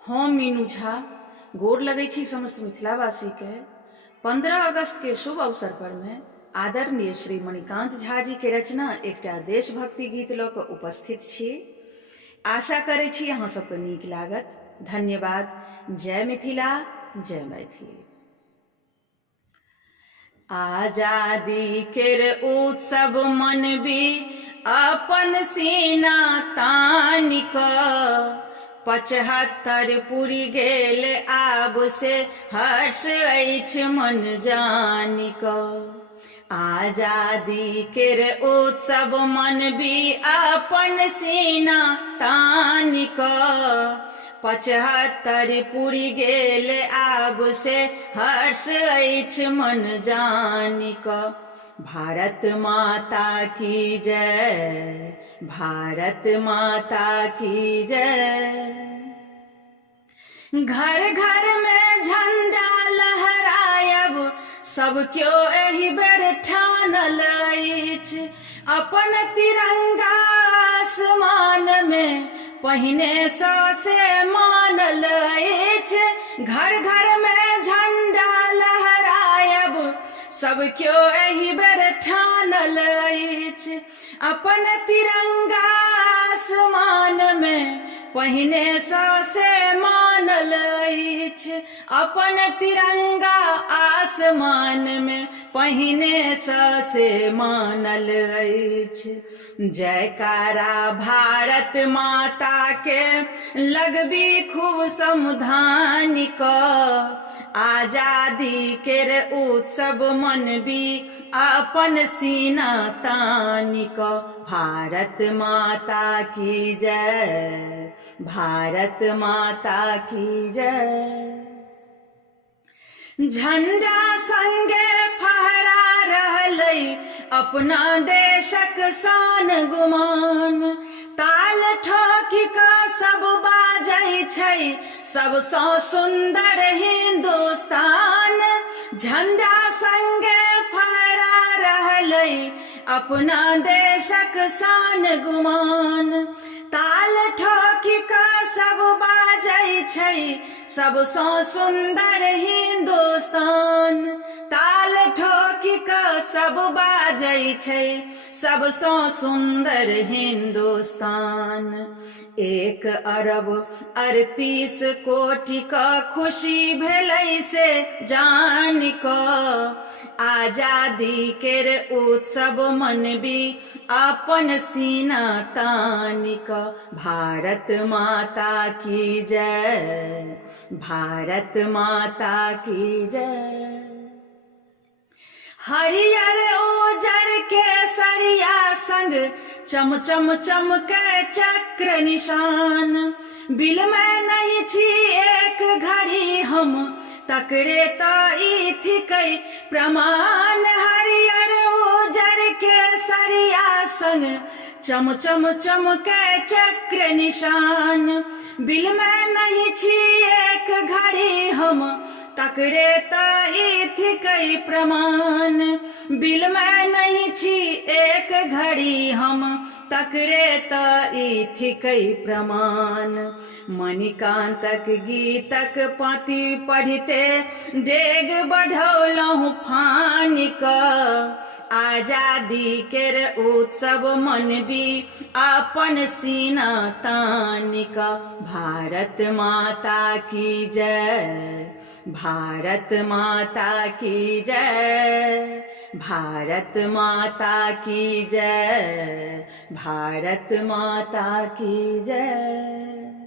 हम मीनू झा गोर लगै छी समस्त मिथिलावासी के 15 अगस्त के शुभ अवसर पर में आदरणीय श्री मणिकांत झा जी के रचना एकटा देशभक्ति गीत लऽ कऽ उपस्थित छी। आशा करै छी अहाँ सबके नीक लागत। धन्यवाद। जय मिथिला, जय मैथिली। आजादी केर उत्सव मनबी अपन सीना तानि कऽ 75 पुरि गेल आब से हर्ष अछि मन जानि कऽ। आजादी केर उत्सव मनबी अपन सीना तानि कऽ 75 पुरि गेल आब से हर्ष अछि मन जानि कऽ। भारत माता की जय, भारत माता की जय। घर घर में झंडा लहरायब सब क्यो एहि बेर ठानल अछि। अपन तिरंगा आसमान में पहिने सँ से मानल अछि। घर घर में झंडा लहरायब सब क्यो एहि बेर ठानल अछि। अपन तिरंगा आसमान में पहिने सँ से मानल अछि। अपन तिरंगा आसमान में पहिने सँ से मानल अछि। जयकारा भारत माता के लगबी खूब समधानि कऽ। आजादी केर उत्सव मनबी अपन सीना तानि कऽ। भारत माता की जय, भारत माता की जय। झंडा संगे फहरा रहलै अपना देशक शान गुमान। ताल ठोकी कऽ सब बाजै छै सबसँ सुंदर हिंदुस्तान। झंडा संगे फहरा रहलै अपना देशक शान गुमान। ताल ठोकी कऽ सब बाजै छै सबसँ सुंदर हिंदुस्तान। ताल ठोकी कऽ सब बाजै छै सबसँ सुंदर हिंदुस्तान। 1 अरब 38 कोटि कऽ खुशी भेलै से जानि कऽ। आजादी केर उत्सव मनबी अपन सीना तानि कऽ। भारत माता की जय, भारत माता की जय। हरियर उजर केसरिया संग चम चम चमकै चक्र निशान। बिलमै नहीं छी एक घड़ी हम तकरे तऽ ई थिकै प्रमाण। हरियर उजर केसरिया संग चम चम चमकै चक्र निशान। बिलमै नहीं छी एक घड़ी हम तकरे तऽ ई थिकै प्रमाण। बिलमै नहीं छी एक घड़ी हम तकरे तऽ ई थिकै प्रमाण। मणिकांतक गीतक पाँति पढ़िते डेग बढ़ौलहुँ फानि कऽ। आजादी केर उत्सव मनबी अपन सीना तानि कऽ। भारत माता की जय, भारत माता की जय, भारत माता की जय, भारत माता की जय।